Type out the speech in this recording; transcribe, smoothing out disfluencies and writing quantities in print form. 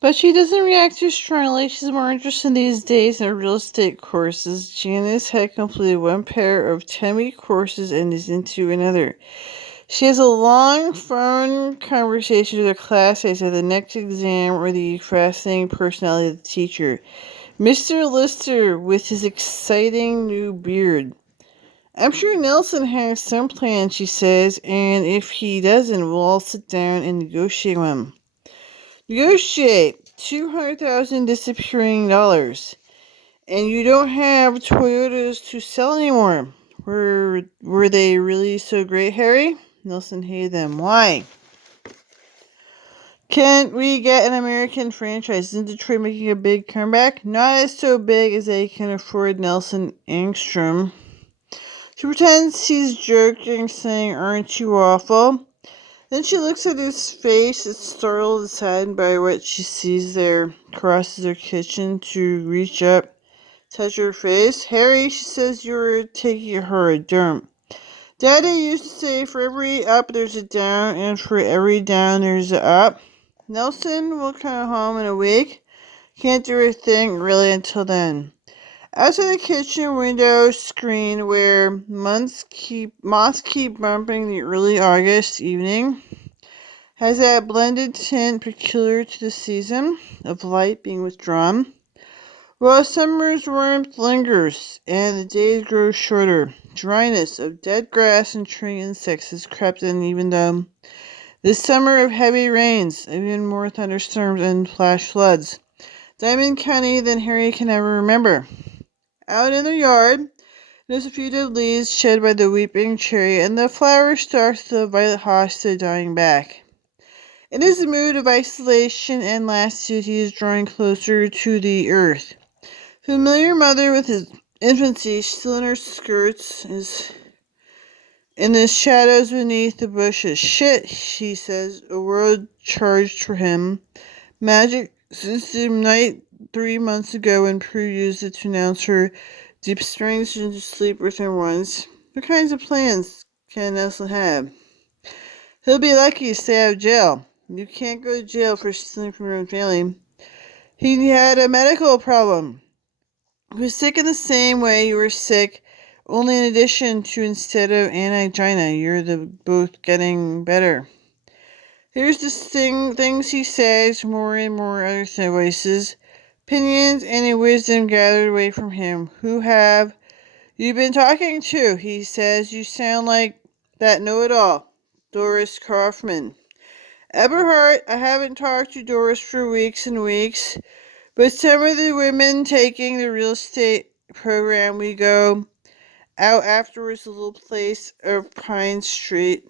But she doesn't react too strongly. She's more interested these days in real estate courses. Janice had completed one pair of 10-week courses and is into another. She has a long phone conversation with her classmates at the next exam or the fascinating personality of the teacher, Mr. Lister, with his exciting new beard. I'm sure Nelson has some plan, she says, and if he doesn't, we'll all sit down and negotiate with him. Negotiate $200,000 disappearing dollars. And you don't have Toyotas to sell anymore. Were they really so great, Harry? Nelson hated them. Why? Can't we get an American franchise? Isn't Detroit making a big comeback? Not as so big as they can afford Nelson Angstrom. She pretends he's joking, saying, "Aren't you awful?" Then she looks at his face, is startled and saddened by what she sees there, crosses her kitchen to reach up, touch her face. "Harry," she says, "you're taking her a dump. Daddy used to say, for every up there's a down, and for every down there's a up. Nelson will come home in a week. Can't do a thing really until then." Outside the kitchen window screen where moths keep bumping the early August evening has that blended tint peculiar to the season of light being withdrawn, while summer's warmth lingers and the days grow shorter. Dryness of dead grass and tree insects has crept in, even though this summer of heavy rains, even more thunderstorms and flash floods, Diamond County than Harry can ever remember. Out in the yard, there's a few dead leaves shed by the weeping cherry, and the flower stalks of the violet hosta dying back. In his mood of isolation and lassitude, he is drawing closer to the earth. Familiar mother with his infancy still in her skirts is in the shadows beneath the bushes. "Shit," she says, a word charged for him. Magic system night 3 months ago when Prue used it to announce her deep springs into sleep with her once. What kinds of plans can Nelson have? He'll be lucky to stay out of jail. You can't go to jail for stealing from your own family. He had a medical problem. He was sick in the same way you were sick, only in addition to instead of angina, you're both getting better. Here's the things he says, more and more other voices, opinions, and a wisdom gathered away from him. "Who have you been talking to?" he says. "You sound like that know-it-all, Doris Kaufman." "Eberhard, I haven't talked to Doris for weeks and weeks, but some of the women taking the real estate program, we go out afterwards to a little place of Pine Street.